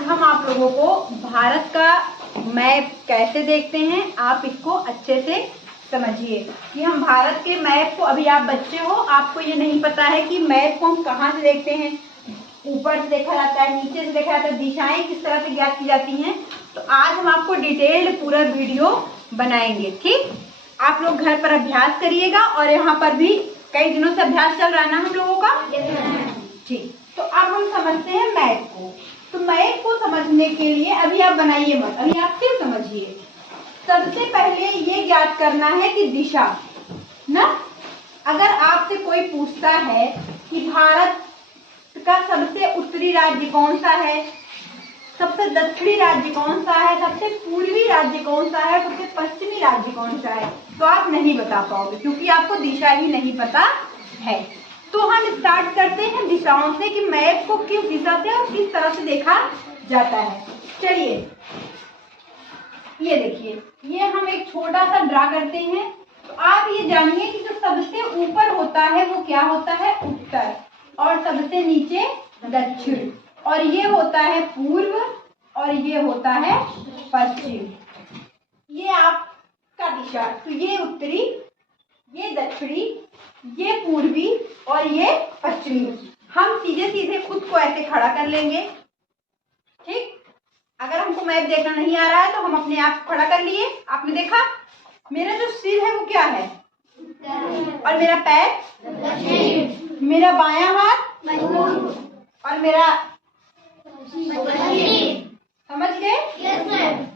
आज हम आप लोगों को भारत का मैप कैसे देखते हैं, आप इसको अच्छे से समझिए कि हम भारत के मैप को, अभी आप बच्चे हो, आपको ये नहीं पता है कि मैप को हम कहाँ से देखते हैं। ऊपर से देखा जाता है, नीचे से देखा जाता है, दिशाएं किस तरह से ज्ञात की जाती हैं। तो आज हम आपको डिटेल्ड पूरा वीडियो बनाएंगे। ठीक, आप लोग घर पर अभ्यास करिएगा और यहाँ पर भी कई दिनों से अभ्यास चल रहा है ना हम लोगों का। ठीक, तो अब हम समझते हैं मैप को। तो मैप को समझने के लिए अभी आप बनाइए मत, अभी आप सिर्फ समझिए। सबसे पहले ये ज्ञात करना है कि दिशा ना, अगर आपसे कोई पूछता है कि भारत का सबसे उत्तरी राज्य कौन सा है, सबसे दक्षिणी राज्य कौन सा है, सबसे पूर्वी राज्य कौन सा है, सबसे पश्चिमी राज्य कौन सा है, तो आप नहीं बता पाओगे क्योंकि आपको दिशा ही नहीं पता है। तो हम स्टार्ट करते हैं दिशाओं से कि मैप को किस दिशा से और किस तरह से देखा जाता है। चलिए ये देखिए, ये हम एक छोटा सा ड्रा करते हैं। तो आप ये जानिए कि जो सबसे ऊपर होता है वो क्या होता है, उत्तर, और सबसे नीचे दक्षिण, और ये होता है पूर्व, और ये होता है पश्चिम। ये आपका दिशा, तो ये उत्तरी, ये दक्षिणी, ये पूर्वी और ये पश्चिमी। हम सीधे सीधे खुद को ऐसे खड़ा कर लेंगे। ठीक, अगर हमको मैप देखना नहीं आ रहा है तो हम अपने आप खड़ा कर लिए। आपने देखा मेरा जो सिर है वो क्या है, और मेरा पैर, मेरा बायां हाथ और मेरा, समझ गए?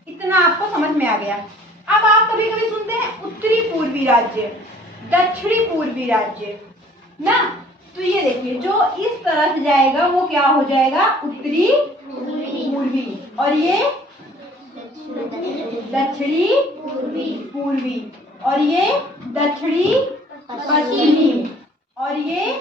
इतना आपको समझ में आ गया। अब आप कभी कभी सुनते हैं उत्तरी पूर्वी राज्य, दक्षिणी पूर्वी राज्य ना, तो ये देखिए जो इस तरह से जाएगा वो क्या हो जाएगा, उत्तरी पूर्वी, और ये दक्षिणी पूर्वी, और ये दक्षिणी पश्चिमी, और ये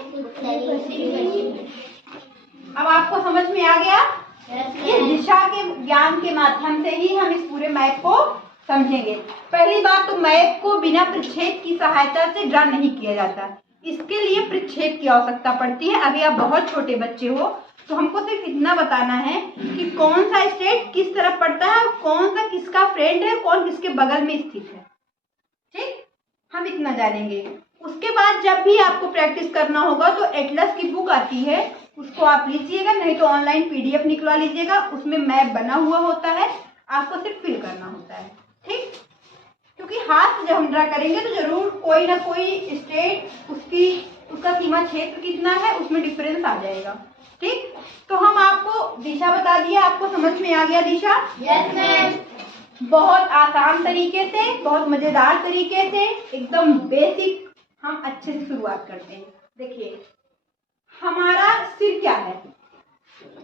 अब आपको समझ में आ गया। इस दिशा के ज्ञान के माध्यम से ही हम इस पूरे मैप को समझेंगे। पहली बात तो मैप को बिना प्रक्षेप की सहायता से ड्रा नहीं किया जाता, इसके लिए प्रक्षेप की आवश्यकता पड़ती है। अभी आप बहुत छोटे बच्चे हो तो हमको सिर्फ इतना बताना है कि कौन सा स्टेट किस तरफ पड़ता है, कौन सा किसका फ्रेंड है, कौन किसके बगल में स्थित है। ठीक, हम इतना जानेंगे। उसके बाद जब भी आपको प्रैक्टिस करना होगा तो एटलस की बुक आती है, उसको आप लीजिएगा, नहीं तो ऑनलाइन पीडीएफ निकलवा लीजिएगा, उसमें मैप बना हुआ होता है, आपको सिर्फ फिल करना होता है। ठीक, क्योंकि हाथ से जब हम ड्रा करेंगे तो जरूर कोई ना कोई स्टेट, उसका सीमा क्षेत्र कितना है उसमें डिफरेंस आ जाएगा। ठीक, तो हम आपको दिशा बता दिया, आपको समझ में आ गया दिशा? Yes ma'am. बहुत आसान तरीके से, बहुत मजेदार तरीके से, एकदम बेसिक हम अच्छे से शुरुआत करते हैं। देखिए हमारा सिर क्या है,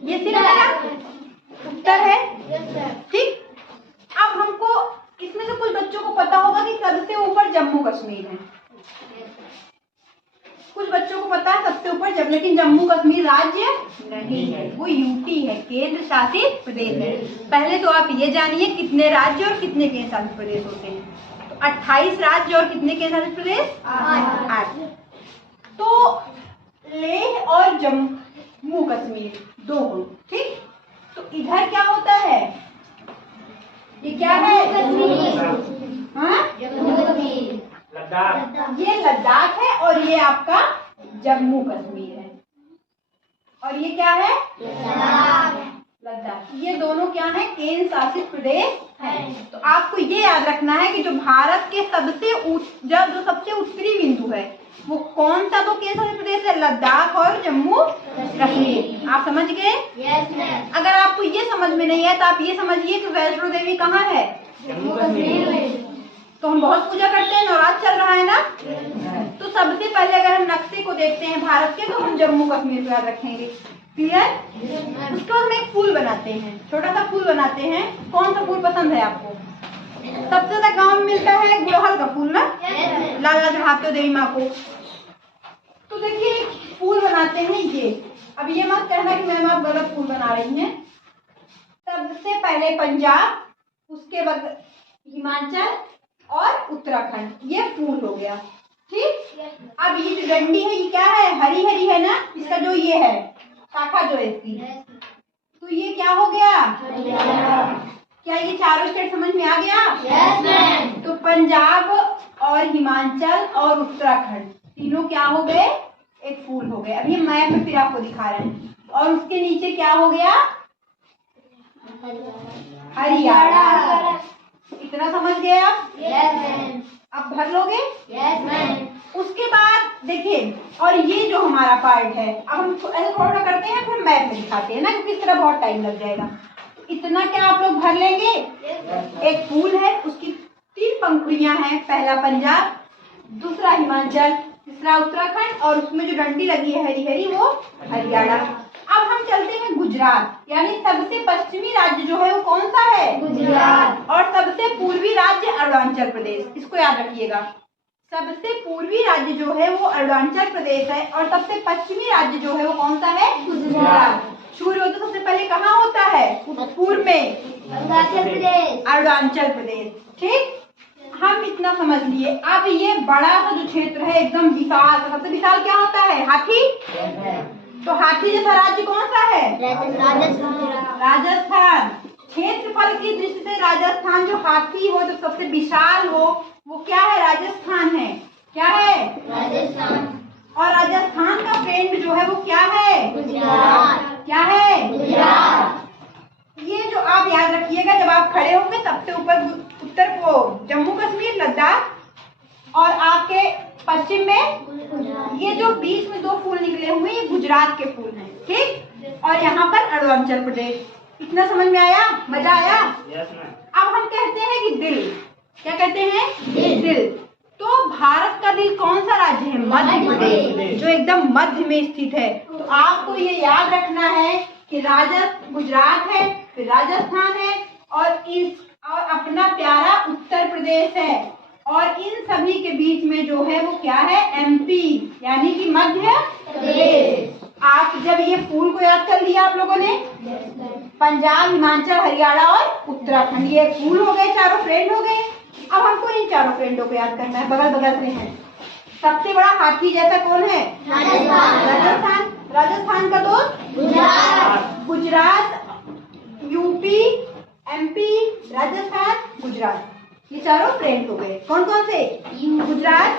ये सिर हमारा उत्तर है। ठीक, अब हमको इसमें से कुछ बच्चों को पता होगा कि सबसे ऊपर जम्मू कश्मीर है, कुछ बच्चों को पता है सबसे ऊपर जब, लेकिन जम्मू कश्मीर राज्य नहीं है, वो यूटी है, केंद्र शासित प्रदेश है। पहले तो आप ये जानिए कितने राज्य और कितने केंद्र शासित प्रदेश होते हैं। तो 28 राज्य और कितने केंद्र शासित प्रदेश, 8। तो लेह और जम्मू कश्मीर दो हो। ठीक, तो इधर क्या होता है, ये क्या है, हाँ, ये लद्दाख है, और ये आपका जम्मू कश्मीर है, और ये क्या है, लद्दाख। ये दोनों क्या है, केंद्र शासित प्रदेश है। तो आपको ये याद रखना है कि जो भारत के जो सबसे उत्तरी बिंदु है वो कौन सा दो केंद्र शासित प्रदेश है, लद्दाख और जम्मू कश्मीर। आप समझ गए? Yes ma'am. अगर आपको ये समझ में नहीं है तो आप ये समझिए कि वैष्णो देवी कहाँ है, जम्मू कश्मीर में। तो हम बहुत पूजा करते हैं, नवरात्र चल रहा है ना, तो सबसे पहले अगर हम नक्शे को देखते हैं भारत के तो हम जम्मू कश्मीर को याद रखेंगे। क्लियर? उसके बाद हम एक फूल बनाते हैं, छोटा सा फूल बनाते हैं। कौन सा फूल पसंद है आपको? सबसे ज्यादा गाँव में मिलता है गुड़हल का फूल ना, लाला चढ़ाते हो देवी माँ को। तो देखिए फूल बनाते हैं ये। अब ये मत कहना कि मैम आप गलत फूल बना रही हैं। सबसे पहले पंजाब, उसके बाद हिमाचल और उत्तराखंड, ये फूल हो गया। ठीक, अब ये जो डंडी है ये क्या है, हरी हरी है ना, इसका जो ये है शाखा जो है इसकी, तो ये क्या क्या हो गया? क्या ये चारों स्टेट समझ में आ गया? Yes ma'am. तो पंजाब और हिमाचल और उत्तराखंड तीनों क्या हो गए? एक फूल हो गए। अभी मैप में फिर आपको दिखा रहे हैं। और उसके नीचे क्या हो गया? हरियाणा। इतना समझ गए आप? Yes ma'am. अब भर लोगे? Yes ma'am. उसके बाद देखिए, और ये जो हमारा पार्ट है, अब हम ऐसे थोड़ा सा करते हैं फिर मैप में दिखाते हैं ना, क्योंकि इस तरह बहुत टाइम लग जाएगा। इतना क्या आप लोग भर लेंगे? एक फूल है, उसकी 3 पंखुड़ियां हैं, पहला पंजाब, दूसरा हिमाचल, तीसरा उत्तराखंड, और उसमें जो डंडी लगी है हरी हरी वो हरियाणा। अब हम चलते हैं गुजरात, यानी सबसे पश्चिमी राज्य जो है वो कौन सा है? गुजरात। और सबसे पूर्वी राज्य अरुणाचल प्रदेश। इसको याद रखिएगा, सबसे पूर्वी राज्य जो है वो अरुणाचल प्रदेश है, और सबसे पश्चिमी राज्य जो है वो कौन सा है? गुजरात। सूर्योदय सबसे पहले कहाँ होता है? पूर्व में अरुणाचल प्रदेश। अरुणाचल प्रदेश। ठीक, हम इतना समझ लिए। अब ये बड़ा सा जो क्षेत्र है एकदम विशाल, सबसे विशाल क्या होता है? हाथी। तो हाथी जैसा राज्य कौन सा है? राजस्थान। क्षेत्रफल की दृष्टि से राजस्थान जो हाथी हो, जो सबसे विशाल हो, वो क्या है? राजस्थान है। क्या है? राजस्थान। और राजस्थान का फ्रेंड जो है वो क्या है? गुजरात। क्या है? गुजरात। ये जो आप याद रखिएगा, जब आप खड़े होंगे सबसे ऊपर उत्तर को जम्मू कश्मीर लद्दाख, और आपके पश्चिम में ये जो बीच में 2 फूल निकले हुए ये गुजरात के फूल हैं। ठीक, और यहाँ पर अरुणाचल प्रदेश। इतना समझ में आया? मजा आया? अब हम कहते हैं कि दिल, क्या कहते हैं? दिल। तो भारत का दिल कौन सा राज्य है? मध्य प्रदेश, जो एकदम मध्य में स्थित है। तो आपको ये याद रखना है कि गुजरात है, फिर राजस्थान है, और अपना प्यारा उत्तर प्रदेश है, और इन सभी के बीच में जो है वो क्या है? एमपी, यानी कि मध्य प्रदेश। आप जब ये फूल को याद कर लिया आप लोगों ने, पंजाब, हिमाचल, हरियाणा और उत्तराखंड, ये फूल हो गए, चारों फ्रेंड हो गए। अब हमको इन चारों फ्रेंडों को याद करना है, बगल बगल में है। सबसे बड़ा हाथी जैसा कौन है? राजस्थान। राजस्थान का दोस्त गुजरात। गुजरात, यूपी, एमपी, राजस्थान, गुजरात, ये चारों फ्रेंड हो गए। कौन कौन से? गुजरात,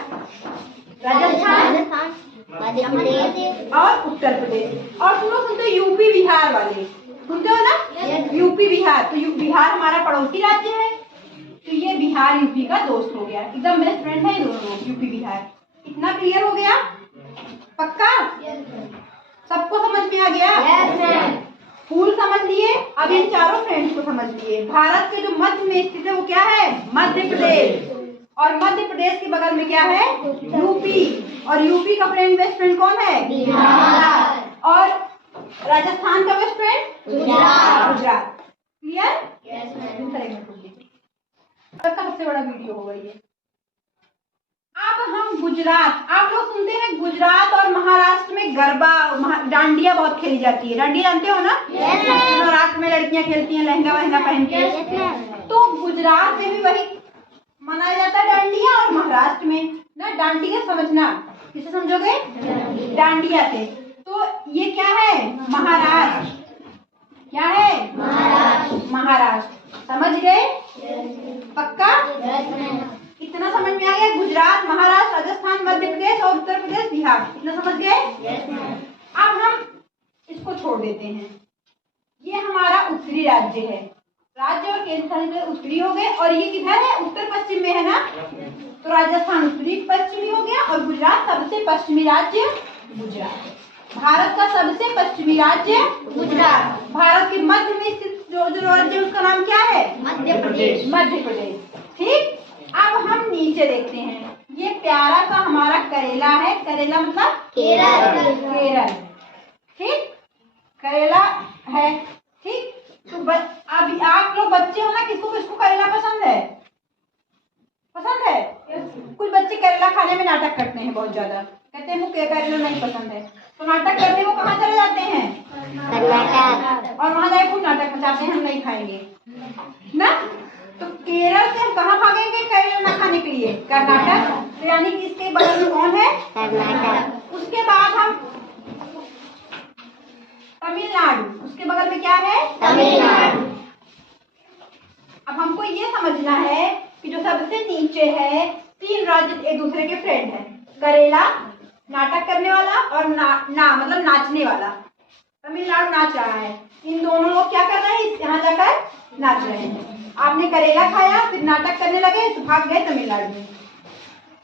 राजस्थान, मध्य प्रदेश और उत्तर प्रदेश। और तुम लोग सुनते हो यूपी बिहार वाले, सुनते हो ना? यूपी बिहार, तो बिहार हमारा पड़ोसी राज्य है, तो ये बिहार यूपी का दोस्त हो गया, एकदम बेस्ट फ्रेंड है दोनों लोग, यूपी बिहार। इतना क्लियर हो गया? पक्का? सबको समझ में आ गया? फूल समझ लिए, अब इन चारों फ्रेंड्स को समझ लिए। भारत के जो मध्य में स्थित है वो क्या है? मध्य प्रदेश। और मध्य प्रदेश के बगल में क्या है? यूपी। और यूपी का फ्रेंड बेस्ट फ्रेंड कौन है? बिहार। और राजस्थान का बेस्ट फ्रेंड? गुजरात। क्लियर? का सबसे बड़ा वीडियो होगा ये। अब हम गुजरात, आप लोग सुनते हैं गुजरात और महाराष्ट्र में गरबा, डांडिया बहुत खेली जाती है। डांडिया जानते हो ना? महाराष्ट्र में लड़कियां खेलती हैं लहंगा वहंगा पहन के। तो गुजरात में भी वही मनाया जाता है डांडिया, और महाराष्ट्र में ना डांडिया समझना, किसे समझोगे? डांडिया से। तो ये क्या है? महाराष्ट्र। क्या है? महाराष्ट्र। समझ गए? पक्का? इतना समझ में आ गया? गुजरात, महाराष्ट्र, राजस्थान, मध्य प्रदेश और उत्तर प्रदेश, बिहार, इतना समझ गए? अब हम इसको छोड़ देते हैं। ये हमारा उत्तरी राज्य है, राज्य और केंद्र शासित उत्तरी हो गए, और ये किधर है? उत्तर पश्चिम में है ना, तो राजस्थान उत्तरी पश्चिमी हो गया, और गुजरात सबसे पश्चिमी राज्य गुजरात। भारत का सबसे पश्चिमी राज्य गुजरात। भारत के मध्य में स्थित जो राज्य उसका नाम क्या है? मध्य प्रदेश। मध्य प्रदेश। ठीक, अब हम नीचे देखते हैं। ये प्यारा सा हमारा करेला है, करेला मतलब केरल। केरल। ठीक, करेला है। ठीक, तो अब आप लोग बच्चे हो ना, किसको किसको करेला पसंद है? पसंद है? कुछ बच्चे करेला खाने में नाटक करते हैं बहुत ज्यादा, कहते हैं मुझे करेला नहीं पसंद है, तो नाटक करने वो कहाँ चले जाते हैं? कर्नाटक। और वहां जाके खूब नाटक मचाते हैं हम नहीं खाएंगे ना। तो केरल से हम कहाँ भागेंगे करेला ना खाने के लिए? कर्नाटक। तो यानी कि इसके बगल में कौन है? कर्नाटक। उसके बाद हम तमिलनाडु, उसके बगल में क्या है? ये समझना है कि जो सबसे नीचे है, 3 राज्य एक दूसरे के फ्रेंड है। करेला नाटक करने वाला और मतलब नाचने वाला। तमिलनाडु नाच रहा है, इन दोनों लोग क्या कर रहे हैं, यहाँ जाकर नाच रहे हैं। आपने करेला खाया, फिर नाटक करने लगे तो भाग गए तमिलनाडु में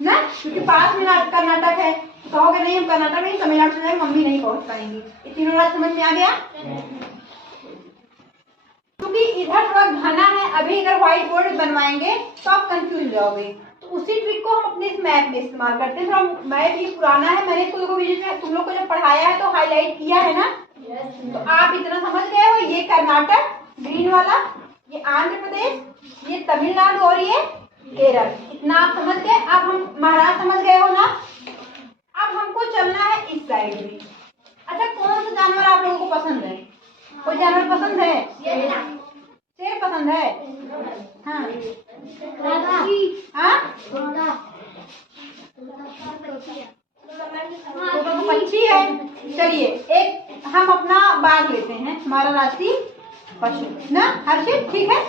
ना, क्योंकि पास में कर्नाटक है। तो कहोगे नहीं हम कर्नाटक नहीं, तमिलनाडु से जाएंगे, मम्मी नहीं पहुंच पाएंगी। ये तीनों राज्य समझ में आ गया? क्योंकि इधर थोड़ा घना है, अभी अगर व्हाइट बोर्ड बनवाएंगे तो आप कंफ्यूज हो जाओगे। तो उसी ट्रिक को हम अपने इस मैप में इस्तेमाल करते हैं। थोड़ा मैप ये पुराना है, मैंने इसको देखो बीच में तुम लोग को जब पढ़ाया है तो हाईलाइट किया है ना। तो आप इतना समझ गए हो, ये कर्नाटक ग्रीन वाला, ये आंध्र प्रदेश, ये तमिलनाडु और ये केरल, इतना आप समझ गए। अब हम महाराष्ट्र समझ गए हो ना। अब हमको चलना है इस साइड में। अच्छा, कौन सा जानवर आप लोगों को पसंद है? कोई जानवर पसंद है? शेर पसंद है? हाँ हाँ, तो पक्षी है। चलिए एक हम अपना बाघ लेते हैं, हमारा राष्ट्रीय पशु ना हर्षित, ठीक है।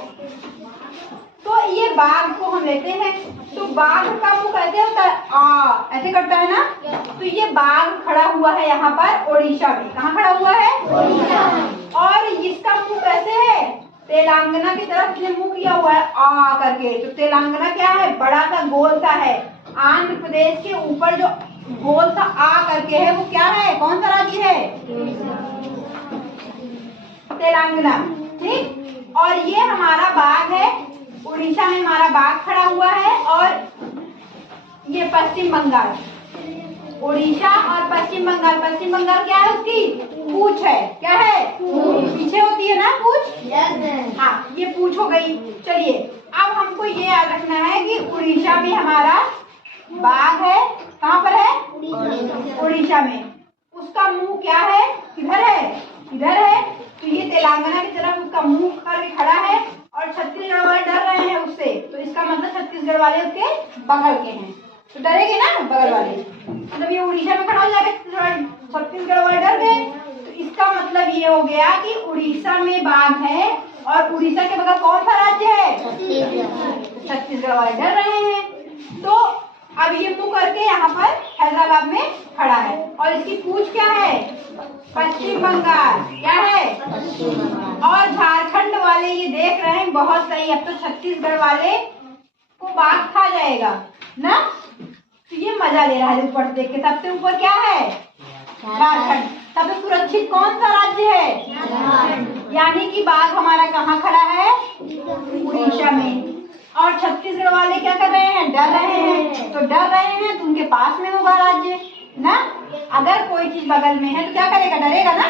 तो ये बाघ को हम लेते हैं। तो बाघ का मुंह कैसे होता है? ऐसे करता है ना। तो ये बाघ खड़ा हुआ है यहाँ पर ओडिशा में। कहाँ खड़ा हुआ है? ओडिशा। और इसका मुंह कैसे है? तेलंगाना की तरफ इसने मुंह किया हुआ है आ करके। तो तेलंगाना क्या है? बड़ा सा गोल सा है। आंध्र प्रदेश के ऊपर जो गोल सा आ करके है वो क्या है? कौन सा राज्य है? तेलंगाना, ठीक। और ये हमारा बाघ है, उड़ीसा में हमारा बाघ खड़ा हुआ है। और ये पश्चिम बंगाल, उड़ीसा और पश्चिम बंगाल। पश्चिम बंगाल क्या है? उसकी पूंछ है। क्या है? पीछे होती है ना पूंछ। हाँ, ये पूंछ हो गई। चलिए अब हमको ये याद रखना है कि उड़ीसा में हमारा बाघ है। कहाँ पर है? उड़ीसा में। उसका मुंह क्या है? किधर है? इधर है। तो ये तेलंगाना की तरफ उसका मुंह करके खड़ा है और छत्तीसगढ़ वाले डर रहे हैं उससे। तो इसका मतलब छत्तीसगढ़ वाले उसके बगल के हैं, तो डरेंगे ना बगल वाले। मतलब ये उड़ीसा में खड़ा हो जाएगा, छत्तीसगढ़ वाले डर गए। तो इसका मतलब ये हो गया कि उड़ीसा में बाघ है और उड़ीसा के बगल कौन सा राज्य है? छत्तीसगढ़ वाले डर रहे हैं। तो अब ये मुंह करके यहाँ पर हैदराबाद में खड़ा है। और इसकी पूंछ क्या है? पश्चिम बंगाल। क्या है? और झारखंड वाले ये देख रहे हैं, बहुत सही, अब तो छत्तीसगढ़ वाले को बाघ खा जाएगा ना। तो ये मजा ले रहा है ऊपर देख के। सबसे ऊपर क्या है? झारखंड। सबसे सुरक्षित कौन सा राज्य है? यानी कि बाघ हमारा कहाँ खड़ा है? उड़ीसा में। और छत्तीसगढ़ वाले क्या कर रहे हैं? डर रहे हैं। तो डर रहे हैं तो उनके पास में होगा राज्य ना। अगर कोई चीज बगल में है तो क्या करेगा? डरेगा ना।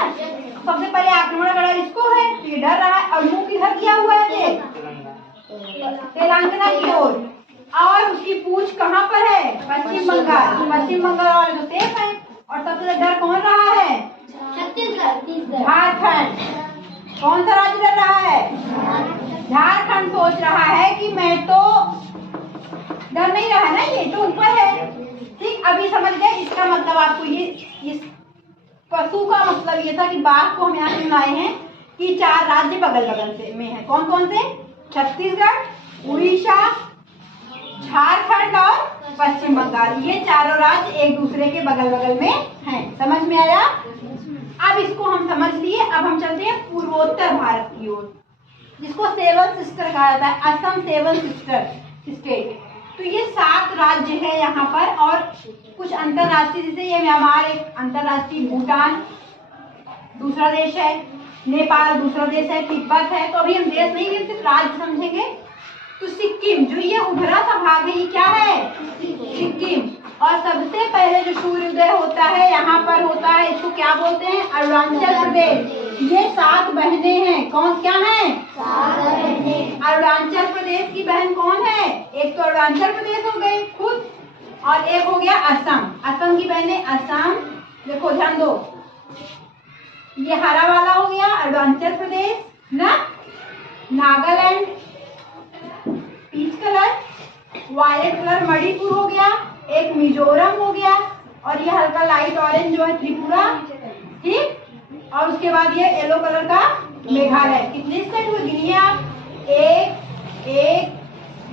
सबसे पहले आक्रमण करा इसको है, तो ये डर रहा है। और मुंह किधर किया हुआ है? तेलंगाना की ओर। और उसकी पूंछ कहाँ पर है? पश्चिम बंगाल। पश्चिम बंगाल वाले तो सेफ है। और सबसे ज्यादा डर कौन रहा है? छत्तीसगढ़। झारखंड। कौन सा राज्य डर रहा है? झारखंड सोच रहा है कि मैं तो डर नहीं रहा ना, ये तो ऊपर है। ठीक, अभी समझ गए। इसका मतलब आपको ये इस पशु का मतलब ये था कि बाघ को हम यहाँ क्यों लाए हैं कि 4 राज्य बगल बगल से में है। कौन कौन से? छत्तीसगढ़, उड़ीसा, झारखंड और पश्चिम बंगाल। ये चारों राज्य एक दूसरे के बगल बगल में हैं। समझ में आया? अब इसको हम समझ लिए। अब हम चलते हैं पूर्वोत्तर भारत की ओर, जिसको 7 सिस्टर कहा जाता है। Assam 7 sister state. तो ये 7 राज्य है यहाँ पर। और कुछ अंतरराष्ट्रीय, जैसे ये म्यांमार एक अंतरराष्ट्रीय, भूटान दूसरा देश है, नेपाल दूसरा देश है, तिब्बत है। तो अभी हम देश नहीं, सिर्फ राज्य समझेंगे। तो सिक्किम, जो ये उभरा सा भाग है, ये क्या है? सिक्किम। और सबसे पहले जो सूर्योदय होता है यहाँ पर होता है, इसको क्या बोलते हैं? अरुणाचल प्रदेश। ये 7 बहनें हैं। कौन क्या है? 7 बहनें। अरुणाचल प्रदेश की बहन कौन है? एक तो अरुणाचल प्रदेश हो गई खुद, और एक हो गया असम। असम की बहनें असम। देखो ध्यान दो, ये हरा वाला हो गया अरुणाचल प्रदेश ना, Nagaland peach colour, violet colour Manipur हो गया, एक मिजोरम हो गया, और ये हल्का लाइट ऑरेंज जो है त्रिपुरा। ठीक, और उसके बाद ये येलो कलर का मेघालय। कितने स्टेट हुए गिनिए आप? 1 1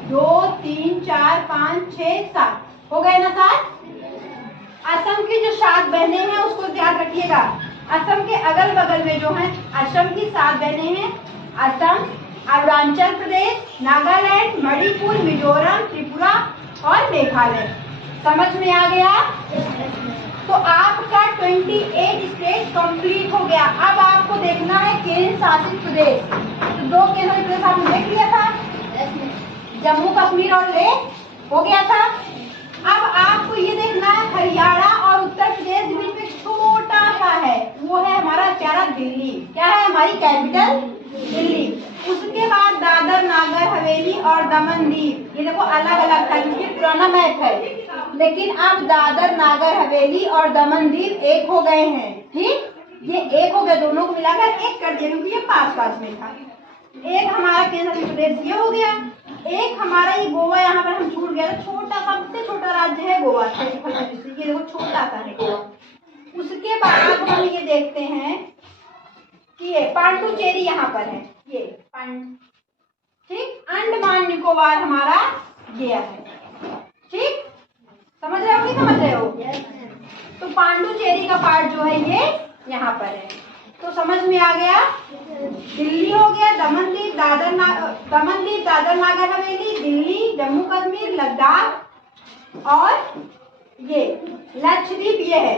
2 3 4 5 6 7 हो गए ना 7। असम की जो 7 बहनें हैं उसको ध्यान रखिएगा। असम के अगल बगल में जो है असम की 7 बहनें हैं। असम, अरुणाचल प्रदेश, नागालैंड, मणिपुर, मिजोरम, त्रिपुरा और मेघालय। समझ में आ गया? तो आपका 28 स्टेट कंप्लीट हो गया। अब आपको देखना है केंद्र शासित प्रदेश। तो 2 केंद्र शासित प्रदेश आपने देख लिया था, जम्मू कश्मीर और लेह हो गया था। अब आपको ये देखना है हरियाणा और उत्तर प्रदेश के बीच में छोटा सा है, वो है हमारा प्यारा दिल्ली। क्या है हमारी कैपिटल? दिल्ली। उसके बाद दादर नागर हवेली और दमन दीव। ये देखो अलग अलग था क्योंकि पुराना मैप है, लेकिन अब दादर नागर हवेली और दमन दीव एक हो गए हैं। ठीक, ये एक हो गए, दोनों को मिलाकर एक कर दिया क्योंकि ये पास पास में था। एक हमारा केंद्र शासित प्रदेश ये हो गया, एक हमारा ये गोवा, यहाँ पर हम छूट गया, छोटा सबसे छोटा राज्य है गोवा। ये देखो छोटा सा है गोवा। उसके बाद हम ये देखते हैं कि ये पांडुचेरी यहाँ पर है, ये ठीक, अंडमान निकोबार हमारा गया है। ठीक, समझ रहे हो? नहीं समझ रहे हो? तो पांडुचेरी का पार्ट जो है ये यहाँ पर है। तो समझ में आ गया? दिल्ली हो गया, दमन दीव दादर नागर हवेली, दिल्ली, जम्मू कश्मीर, लद्दाख और ये लक्षद्वीप। ये है,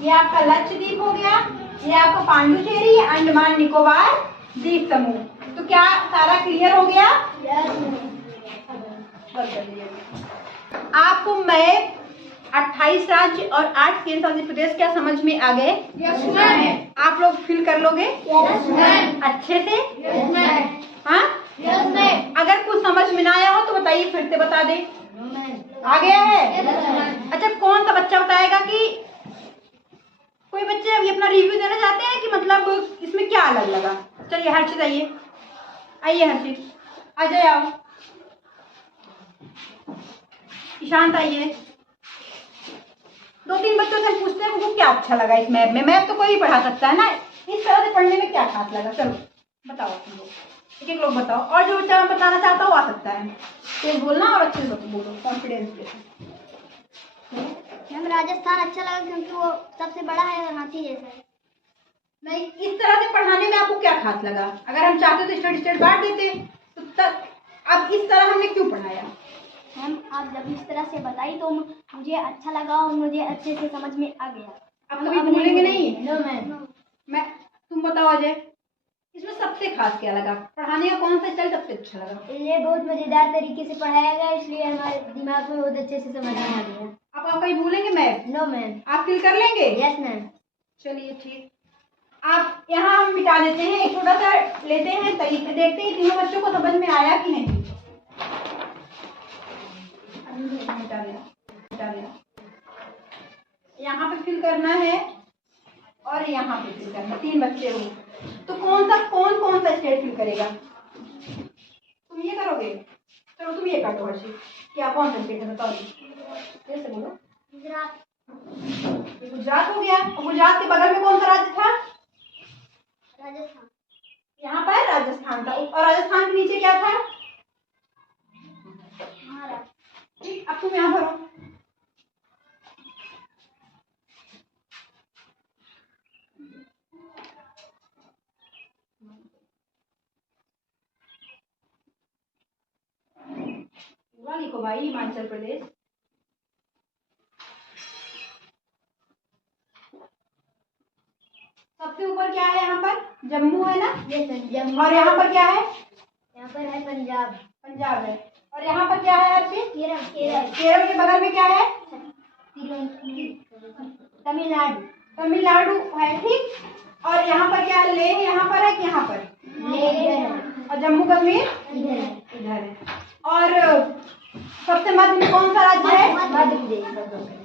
ये आपका लक्षद्वीप हो गया, ये आपका पांडुचेरी, अंडमान निकोबार द्वीप समूह। तो क्या सारा क्लियर हो गया? आपको मैप 28 राज्य और 8 केंद्र शासित प्रदेश क्या समझ में आ गए? Yes ma'am. आप लोग फिल कर लोगे? Yes ma'am. अच्छे से? Yes ma'am. हाँ? Yes ma'am. अगर कुछ समझ में ना आया हो तो बताइए, फिर से बता दे। आ गया है? अच्छा, कौन सा बच्चा बताएगा कि कोई बच्चे अभी अपना रिव्यू देना चाहते हैं कि मतलब इसमें क्या अलग लगा? चलिए हर्षित आइए, आइए हर्षित, अजय आओ, ईशांत आइए। 2-3 बच्चों से पूछते हैं उनको क्या अच्छा लगा इस मैप में। मैप तो कोई भी पढ़ा सकता है ना, इस तरह से पढ़ने में क्या खास लगा? चलो बताओ तुम लोग, एक लोग बताओ। और जो बच्चा बताना चाहता हो आ सकता है, तेज बोलना और अच्छे से बोलो, कॉन्फिडेंस के साथ। मैम राजस्थान अच्छा लगा क्योंकि वो सबसे बड़ा है और हाथी जैसा है। नहीं, इस तरह से पढ़ाने में आपको क्या खास लगा? अगर हम चाहते तो स्टेट बांट देते, तो अब इस तरह हमने क्यों पढ़ाया? मैम आप जब इस तरह से बताई तो मुझे अच्छा लगा और मुझे अच्छे से समझ में आ गया। अब कभी भूलेंगे नहीं? No ma'am. तुम बताओ अजय, इसमें सबसे खास क्या लगा? पढ़ाने का कौन सा स्टाइल सबसे अच्छा लगा? ये बहुत मजेदार तरीके से पढ़ाया गया, इसलिए हमारे दिमाग में बहुत अच्छे से समझ में आ गया। अब आप कहीं भूलेंगे मैप? No ma'am. आप फील कर लेंगे? Yes ma'am. चलिए ठीक, आप यहाँ हम मिटा देते हैं, एक छोटा सा लेते हैं तरीके, देखते हैं तीनों बच्चों को समझ में आया कि नहीं। मिटा देना। यहाँ पे फिल करना है और यहाँ पे फिल करना। 3 बच्चे हो तो कौन सा स्टेट फिल करेगा? तुम ये करोगे? चलो तुम ये कर दो हर्षित, क्या कौन सा स्टेट है बताओ, कैसे बोलो? गुजरात। गुजरात हो गया। और गुजरात के बगल में कौन सा राज्य था? राजस्थान। यहाँ पर राजस्थान था, और राजस्थान के नीचे क्या था? महाराष्ट्र। ठीक, अब तुम यहाँ भरो। पूरा लिखो भाई, हिमाचल प्रदेश। सबसे ऊपर क्या है? यहाँ पर जम्मू है ना? जम्मू। और यहाँ पर क्या है? यहाँ पर है पंजाब। पंजाब है। और यहाँ पर क्या है आपके? केरल। केरल के बगल में क्या है? तमिलनाडु। तमिलनाडु है, ठीक। और यहाँ पर क्या है? लेह यहाँ पर है कि यहाँ पर? लेह। और जम्मू कश्मीर इधर है। और सबसे मध्य में कौन सा राज्य है? मध्य प्रदेश।